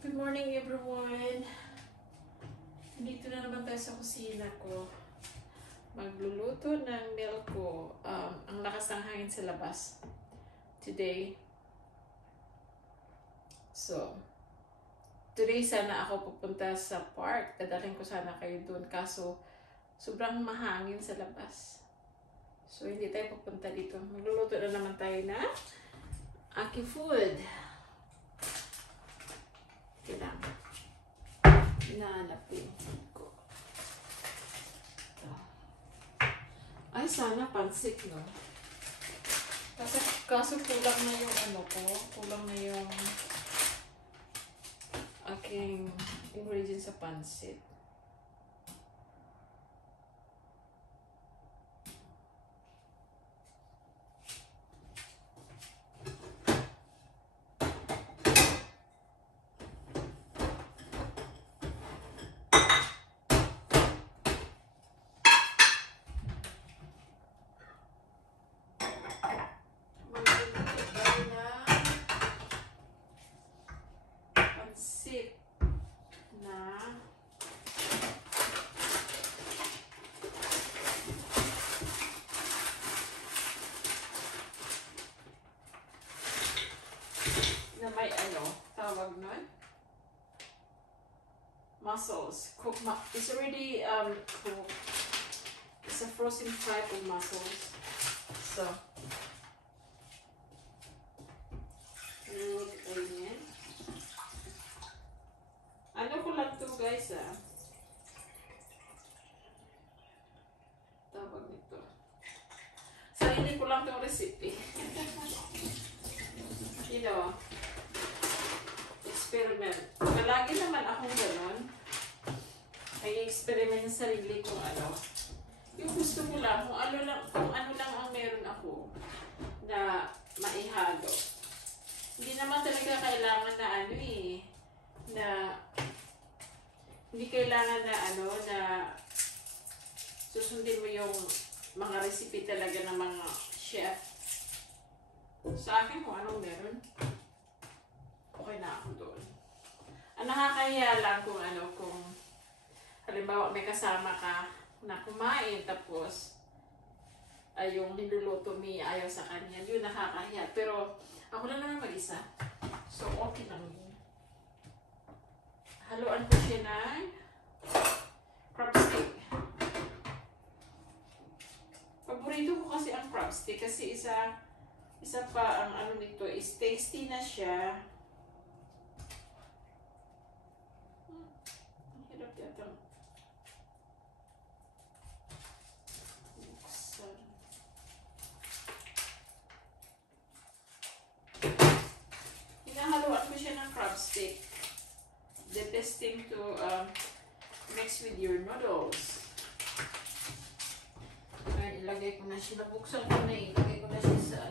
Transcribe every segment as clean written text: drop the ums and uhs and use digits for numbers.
Good morning everyone! Dito na naman tayo sa kusina ko. Magluluto ng milk ko. Ang lakas ng hangin sa labas today. So, today sana ako pupunta sa park. Dadalhin ko sana kayo doon. Kaso, sobrang mahangin sa labas. So, hindi tayo pupunta dito. Magluluto na naman tayo na aking food. Kailangan. Hinahanapin ko. Ay, sana pansit, no? Kaso kulang na yung ano ko. Kulang na yung aking ingredients sa pansit. Na may ano, tawag nun? Mussels. It's already cooked. It's a frozen type of mussels. So, onion. Ano ko lang to guys tawag nito. Sarili ko lang tong recipe. You know, experiment. Palagi naman akong gano'n. Ay experiment sa sarili kong ano. Yung gusto ko lang, kung ano lang ang meron ako na maihalo. Hindi naman talaga kailangan na ano na hindi kailangan na na susundin mo yung mga recipe talaga ng mga chef. Sa akin kung anong meron, okay na ako doon. Ang nakakahiya lang kung kung halimbawa may kasama ka na kumain tapos ay yung niluluto mo ayaw sa kanya, yun nakakahiya. Pero ako lang naman mag-isa, so okay lang yun. Haluan ko siya ng crab stick. Paborito ko kasi ang crab stick kasi isa pa ang ano nito is tasty na siya. Ang hirap yata. Hinahaluan ko siya ng crab stick. The best thing to mix with your noodles. Ay, ilagay ko na siya. Nabuksan ko na ilagay ko na siya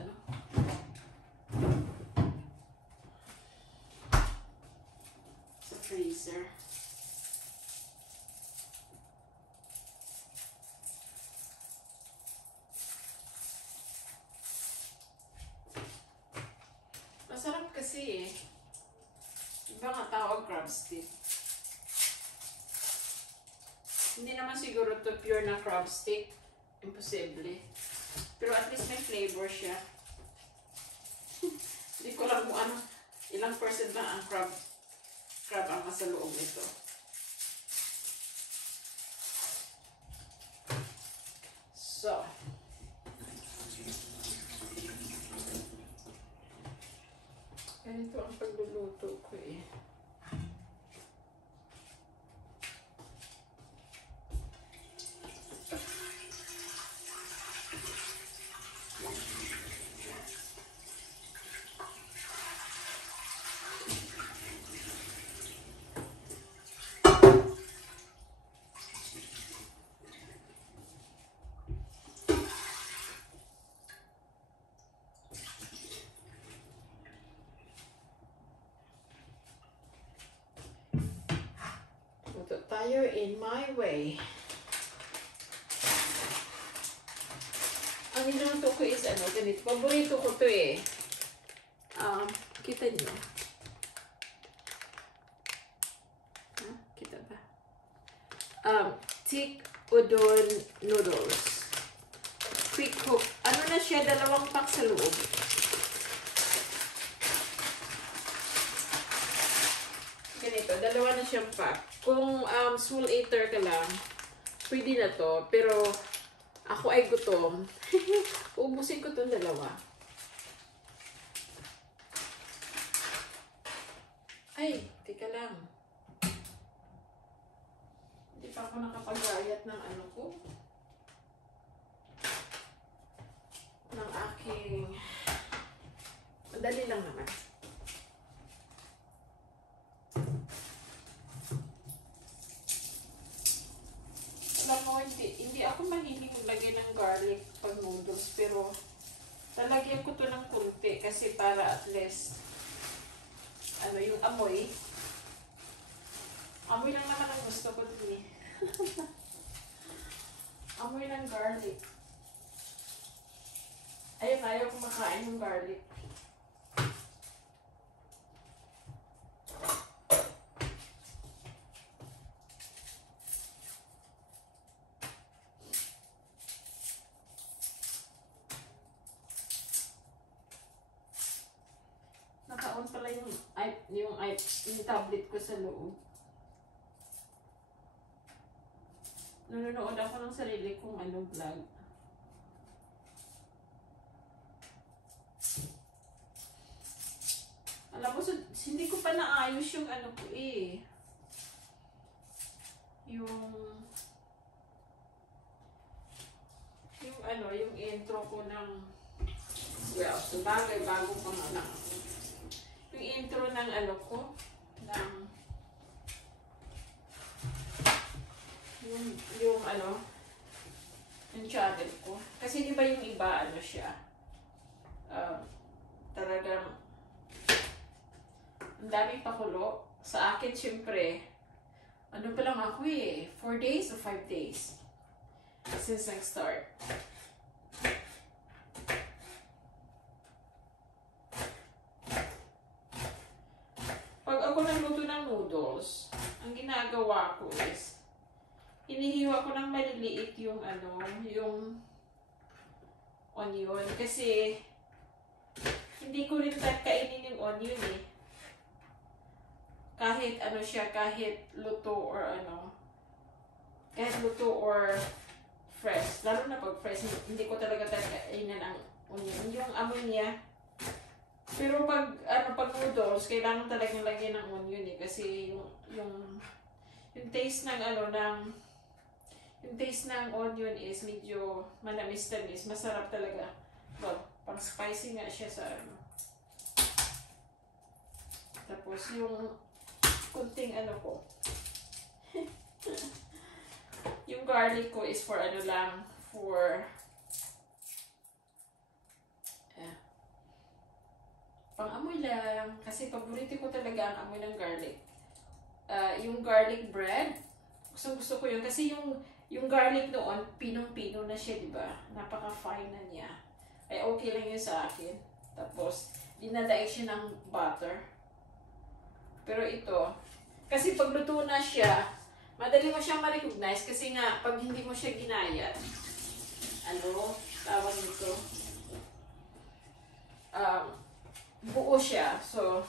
sa freezer. Masarap kasi iba nga tawag crab stick. Hindi naman siguro to pure na crab stick. Imposible. Pero at least may flavor siya. Hindi ko lang kung ilang percent na ang crab ang nasa loob nito. So, ganito ang pagluluto ko tayo in my way. Ang niluto ko is ganito. Paborito ko to kita nyo. thick udon noodles. Quick cook. Ano na siya? 2 pack sa loob. Ganito, 2 na siyang pack. Kung small eater ka lang, pwede na to. Pero ako ay gutom. Ubusin ko itong 2. Ay, tika lang. Hindi pa ako nakapag-gayat ng ano ko. Ng aking... Madali lang naman. Alam mo, hindi ako mahilig maglagay ng garlic pag noodles. Pero talagyan ko to ng kunti kasi para at least ano yung amoy. Amoy lang naman ang gusto ko dun eh. Amoy ng garlic. Ayun, ayaw kumakain ng garlic. Naka-on pala yung tablet ko sa loob. Nanonood ako ng sarili kong vlog. Alam mo, hindi ko pa naayos yung ko eh. Yung intro ko ng, well, sabagay, bago pa nga lang ako. Yung intro ng ko, ng, yung channel ko. Kasi di ba yung iba, siya, talagang, ang daming pakulo. Sa akin, syempre, ano pa lang ako eh, 4 days or 5 days since nag-start. Pag ako nagluto ng noodles, ang ginagawa ko is, hinihiwa ko ng maliliit yung yung onion. Kasi, hindi ko rin kainin yung onion eh. Kahit kahit luto or kahit luto or fresh. Lalo na pag fresh, hindi ko talaga kainin ang onion. Yung amoy niya. Pero pag noodles, kailangan talagang lagyan ng onion eh. Kasi yung taste ng yung taste ng onion is medyo manamis-tamis. Masarap talaga. Well, pang spicy nga siya sa Tapos yung kunting ko. Yung garlic ko is for lang, for pang-amoy lang. Kasi paborito ko talaga ang amoy ng garlic. Yung garlic bread, gusto ko yun. Kasi yung garlic noon, pinong-pino na siya, diba? Napaka-fine na niya. Ay okay lang yun sa akin. Tapos, dinadaig siya ng butter. Pero ito, kasi pag luto na siya, madali mo siyang ma-recognize kasi nga, pag hindi mo siya ginayat, tawag nito, buo siya. So,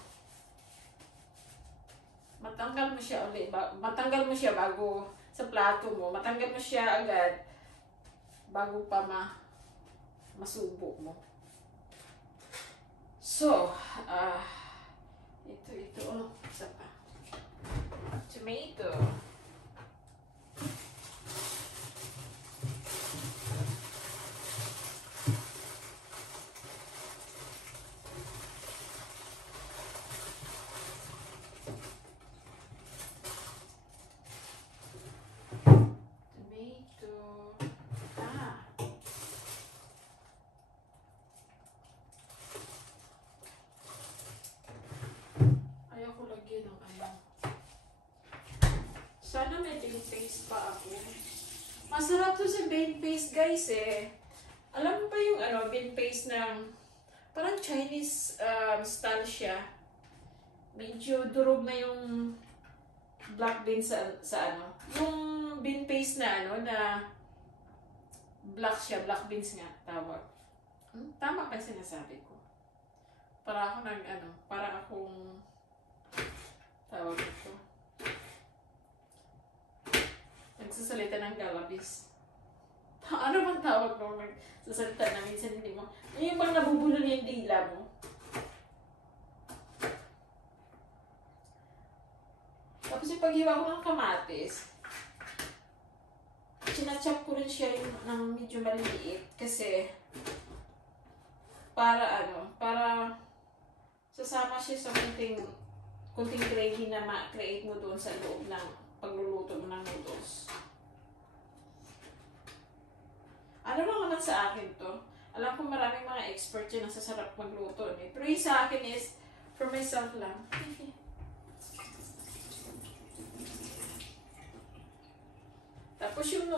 matanggal mo siya ulit. Matanggal mo siya bago sa plato mo. Matanggal mo siya agad bago pa masubo mo. So, ito, isa pa. Tomato. Sana may bean paste pa ako. Masarap to sa bean paste, guys eh. Alam mo ba yung bean paste ng parang Chinese style siya. Medyo durog na yung black bean sa Yung bean paste na ano, na black siya, black beans nga tawag. Tama ba sinasabi ko? Para ako para akong tawag ito. Nagsasalita ng galabis. Ano bang tawag mo nagsasalita na minsan hindi mo? Yung bang nabubulol yung dila mo? Tapos yung paghiwa ko ng kamatis, sinachop ko rin siya ng medyo maliliit kasi para sasama siya sa kunting gravy na ma-create mo doon sa loob ng pagluluto mo ng noodles. Ano lang naman sa akin to? Alam ko maraming mga expert dyan na sasarap magluto. Pero yung sa akin is, for myself lang. Tapos yung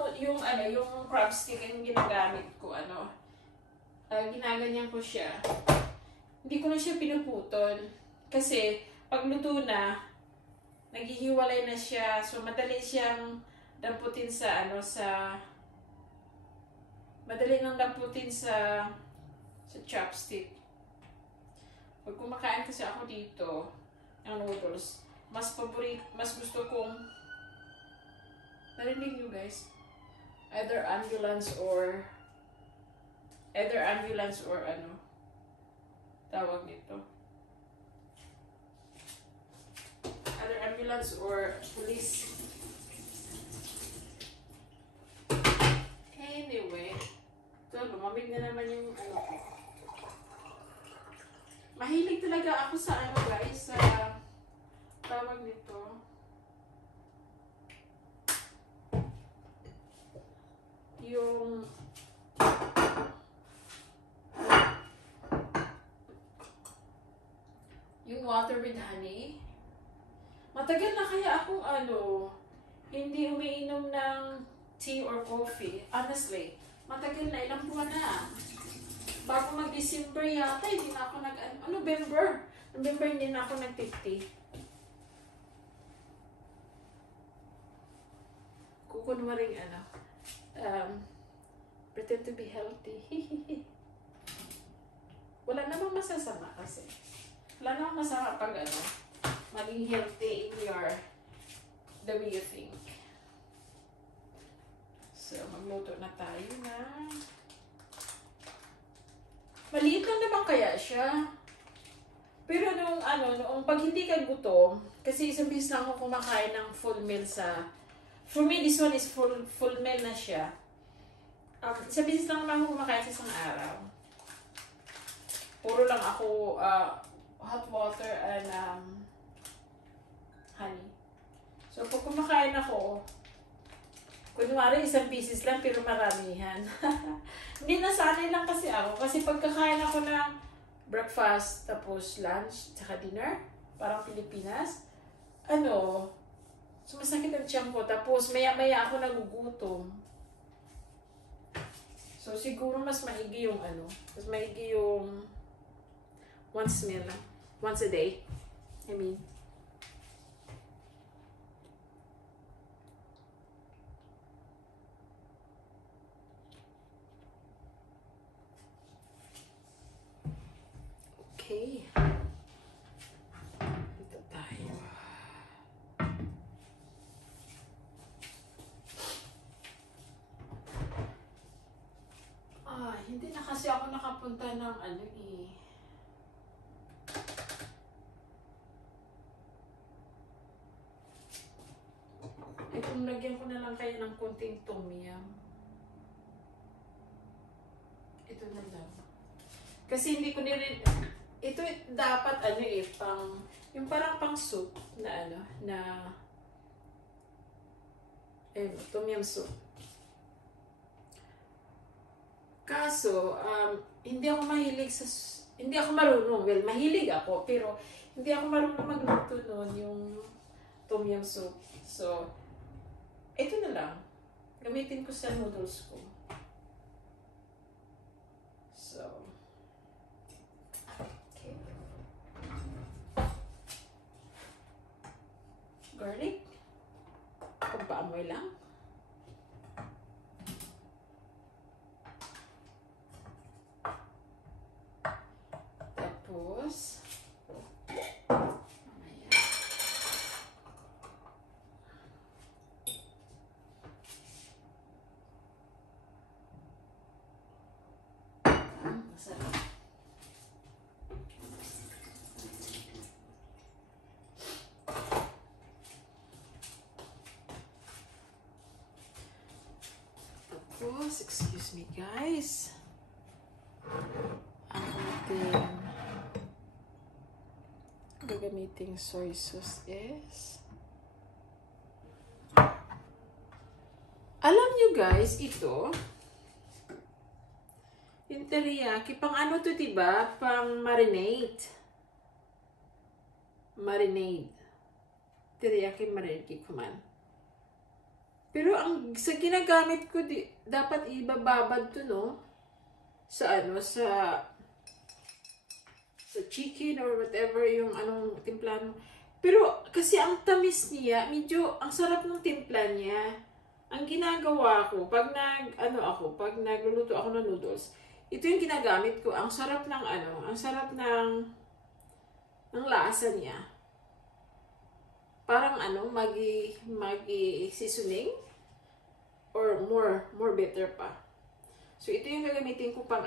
crab stick yung ginagamit ko, ginaganyan ko siya. Hindi ko na siya pinuputol. Kasi, pag luto na, naghihiwalay na siya. So, madali siyang damputin madali nang damputin sa chopstick. Pag kumakain kasi ako dito, ng noodles, mas gusto kong, narinig nyo guys, either ambulance or tawag nito. Either ambulance or police. Anyway, ito, lumamig na naman yung ko. Mahilig talaga ako sa guys, sa tawag nito. Yung water with honey. Matagal na kaya akong hindi umiinom ng tea or coffee. Honestly, matagal na, ilang buwan na. Bago mag-December yata, hindi na ako November hindi na ako nag-tea. Kukunwaring pretend to be healthy. Wala namang masasama kasi. Wala namang masama pag maging healthy in the way you think. So, magluto na tayo na. Maliit lang naman kaya siya. Pero noong pag hindi ka gutom, kasi isang beses lang ako kumakain ng full meal for me, this one is full meal na siya. Isang beses lang naman ako kumakain sa isang araw. Puro lang ako, hot water and honey. So, pag kumakain ako, kunwari isang pieces lang pero maramihan. Hindi nasanay lang kasi ako. Kasi pagkakain ako ng breakfast, tapos lunch, tsaka dinner, parang Pilipinas, sumasakit ang tiyan ko. Tapos maya-maya ako nagugutom. So, siguro mas maigi yung once meal lang. Once a day. I mean. Okay. Dito tayo. Hindi na kasi ako nakapunta ng kung lagyan ko na lang kayo ng konting tom yum. Ito na lang. Kasi hindi ko nirin, ito dapat yung parang pang soup na tom yum soup. Kaso, hindi ako marunong. Well, mahilig ako, pero hindi ako marunong magluto noon yung tom yum soup. So, ito na lang. Gamitin ko sa noodles ko. So, okay. Garlic. Pagpaamoy lang. Tapos, mamaya. Masarap. Tapos, excuse me guys. Ang ating gagamiting soy sauce is, alam nyo guys, ito yung teriyaki, pang ano to diba? Pang marinade. Teriyaki marinade ko man. Pero ang sa ginagamit ko, dapat ibababad to, no? Sa ano, sa chicken or whatever yung anong timpla mo. Pero kasi ang tamis niya, medyo ang sarap ng timpla niya. Ang ginagawa ko pag pag nagluluto ako ng noodles, ito yung ginagamit ko. Ang sarap ng ang sarap ng lasa niya. Parang magi seasoning or more better pa. So ito yung gagamitin ko pang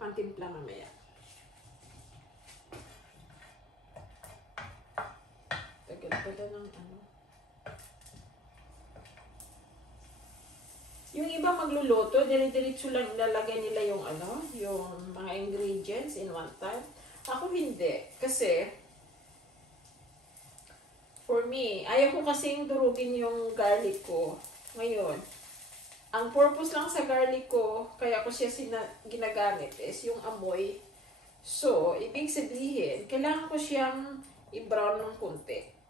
pang timpla mamaya. Tagal ng Yung iba magluluto, dire-diretso lang ilalagay nila yung yung mga ingredients in one time. Ako hindi. Kasi, for me, ayaw ko kasing durugin yung garlic ko. Ngayon, ang purpose lang sa garlic ko, kaya ko siya ginagamit is yung amoy. So, ibig sabihin, kailangan ko siyang i-brown ng konti.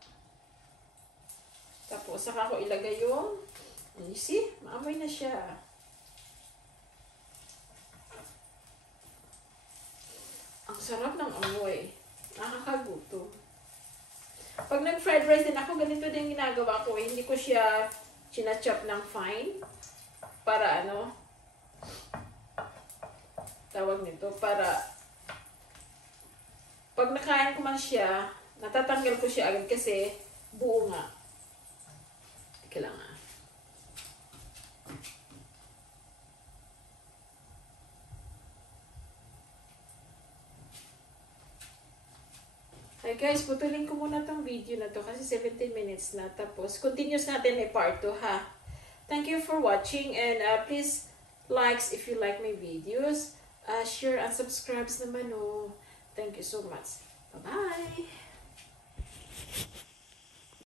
Tapos, saka ko ilagay yung, you see, maamoy na siya. Ang sarap ng amoy. Nakakagutom. Pag nag-fried rice din ako, ganito din ginagawa ko. Hindi ko siya chinachop ng fine. Para tawag nito, para pag nakain ko man siya, natatanggal ko siya agad kasi buo nga. Kailangan. Hi guys, putulin ko muna tong video na to kasi 17 minutes na. Tapos, continuous natin may part 2 ha. Thank you for watching and please likes if you like my videos. Share and subscribe naman oh. Thank you so much. Bye-bye!